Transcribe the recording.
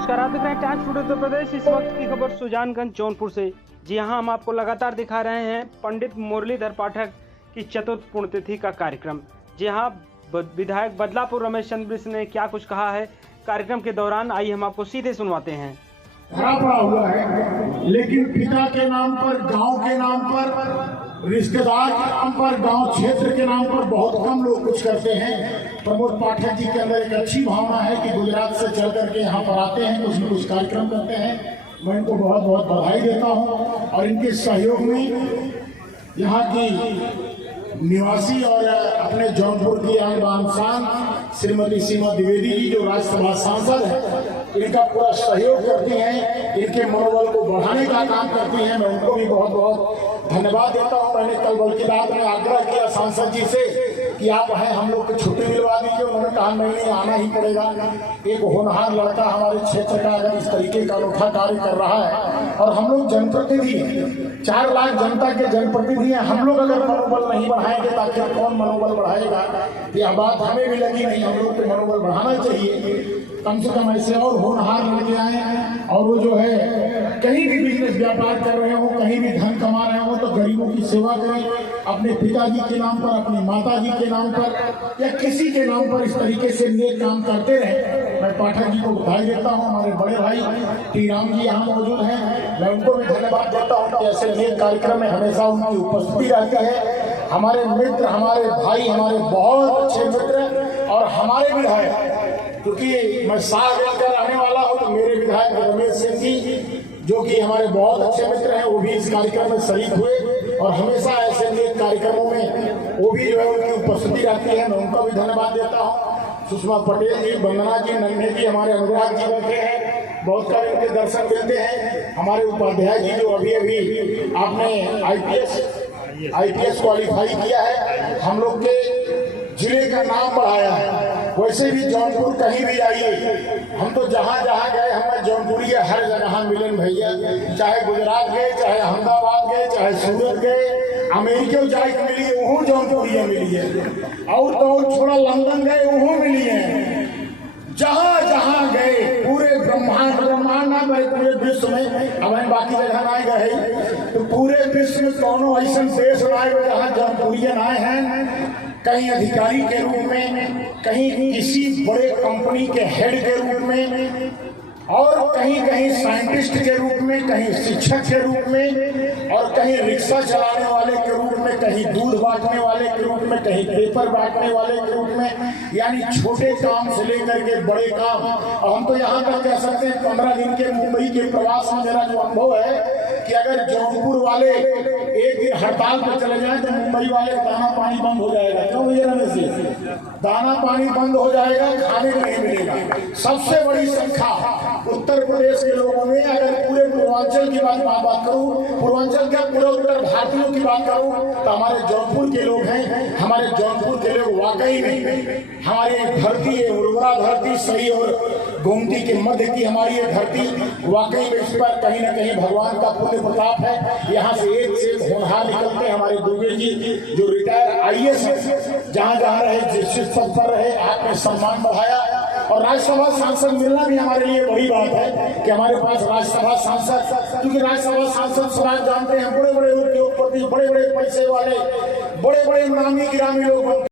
नमस्कार, आप देख रहे हैं टाइम्स टुडे उत्तर प्रदेश। इस वक्त की खबर सुजानगंज जौनपुर से। जी हां, हम आपको लगातार दिखा रहे हैं पंडित मुरलीधर पाठक की चतुर्थ पुण्यतिथि का कार्यक्रम। जी हां, विधायक बदलापुर रमेश चंद्र मिश्र ने क्या कुछ कहा है कार्यक्रम के दौरान, आइए हम आपको सीधे सुनवाते हैं। भरा पड़ा हुआ है, लेकिन पिता के नाम पर, गांव के नाम पर, रिश्तेदार के नाम पर, गांव क्षेत्र के नाम पर बहुत कम लोग कुछ करते हैं। प्रमोद पाठक जी के अंदर एक अच्छी भावना है कि गुजरात से चल करके यहाँ पर आते हैं, कुछ न कुछ कार्यक्रम करते हैं। मैं इनको बहुत बहुत बधाई देता हूँ और इनके सहयोग में यहाँ की निवासी और अपने जौनपुर की आन शान श्रीमती सीमा द्विवेदी जी जो राज्यसभा सांसद है, इनका पूरा सहयोग करती हैं, इनके मनोबल को बढ़ाने का काम करती हैं। मैं उनको भी बहुत बहुत धन्यवाद देता हूँ। मैंने कल बल्कि रात में आग्रह किया सांसद जी से कि आप हैं, हम लोग को छुट्टी दिलवा दीजिए। उन्होंने कहा नहीं, आना ही पड़ेगा। एक होनहार लड़का हमारे क्षेत्र का अगर इस तरीके का अनोखा कार्य कर रहा है और हम लोग जनप्रतिनिधि हैं, 4 लाख जनता के जनप्रतिनिधि हैं, हम लोग अगर मनोबल नहीं बढ़ाएंगे तो आखिर कौन मनोबल बढ़ाएगा। यह बात हमें भी लगी नहीं, हम लोग को मनोबल बढ़ाना चाहिए। कम से कम ऐसे और होनहार लड़के आए और वो जो है कहीं भी बिजनेस व्यापार कर रहे हो, कहीं भी धन कमा रहे हो तो गरीबों की सेवा करें। अपने पिताजी के नाम पर, अपनी माताजी के नाम पर या किसी के नाम पर इस तरीके से नेक काम करते रहे। मैं पाठक जी को बधाई देता हूँ। हमारे बड़े भाई टी राम जी यहाँ मौजूद हैं, मैं उनको भी धन्यवाद देता हूँ कि ऐसे नेक कार्यक्रम में हमेशा उनकी उपस्थिति रहती है। हमारे मित्र, हमारे भाई, हमारे बहुत अच्छे मित्र और हमारे विधायक, क्योंकि मैं साग का रहने वाला हूँ, तो मेरे विधायक रमेश सिंह जी जो कि हमारे बहुत अच्छे मित्र हैं, वो भी इस कार्यक्रम में शरीक हुए और हमेशा ऐसे नेक कार्यक्रमों में वो भी जो है उनकी उपस्थिति रहती है। मैं उनको भी धन्यवाद देता हूँ। सुषमा पटेल जी, वंदना जी, नन्हे जी, हमारे अनुराग जी बैठे हैं, बहुत सारे उनके दर्शन मिलते हैं। हमारे उपाध्याय जी जो अभी अभी आपने आईपीएस क्वालिफाई किया है, हम लोग के जिले का नाम बढ़ाया है। वैसे भी जौनपुर कहीं भी आइए, हम तो जहाँ जहाँ गए, हमें जौनपुरी हर जगह मिलन भैया। चाहे गुजरात गए, चाहे अहमदाबाद गए, चाहे सूरत गए, अमेरिका जाके मिलिए, वहाँ जौनपुरिया मिलिए। और तो छोड़ा लंदन गए, वहाँ मिलिए। जहाँ जहाँ गए पूरे ब्रह्मांड ना गए, पूरे विश्व में, अब हम बाकी जगह ना गए तो पूरे विश्व में कौनो ऐसा देश आए जहाँ जौनपुरियन आए हैं। कहीं अधिकारी के रूप में, कहीं किसी बड़े कंपनी के हेड के रूप में, और कहीं कहीं साइंटिस्ट के रूप में, कहीं शिक्षक के रूप में, और कहीं रिक्शा चलाने वाले के रूप में, कहीं दूध बांटने वाले के रूप में, कहीं पेपर बांटने वाले के रूप में। यानी छोटे काम से लेकर के बड़े काम। और हम तो यहाँ तक कह सकते हैं 15 दिन के मुंबई के प्रवास में मेरा जो अनुभव है कि अगर जौनपुर वाले एक दिन हड़ताल पर चले जाएं तो मुंबई वाले दाना पानी बंद हो जाएगा। क्यों भैया रमेश जी? दाना पानी बंद हो जाएगा, खाने को नहीं मिलेगा। सबसे बड़ी संख्या उत्तर प्रदेश के लोगों में, अगर पूरे पूर्वांचल की बात करूं, पूर्वांचल का पूरे उत्तर भारतीयों की बात करूं तो हमारे जौनपुर के लोग हैं। हमारे जौनपुर के लोग वाकई में हमारी धरती है, उर्वरा धरती, सही और गोमती के मध्य की हमारी ये धरती, वाकई में इस पर कहीं न कहीं भगवान का पुण्य प्रताप है। यहाँ से एक से होनहार निकलते हैं। हमारे दुबे जी जो रिटायर आईएएस है, जहाँ जहाँ रहे, जिस पद पर रहे, आपने सम्मान बढ़ाया। और राज्यसभा सांसद मिलना भी हमारे लिए बड़ी बात है कि हमारे पास राज्यसभा सांसद, क्योंकि राज्यसभा सांसद समाज जानते हैं बड़े बड़े उद्योगपति, बड़े बड़े पैसे वाले, बड़े बड़े नामी गिरामी लोग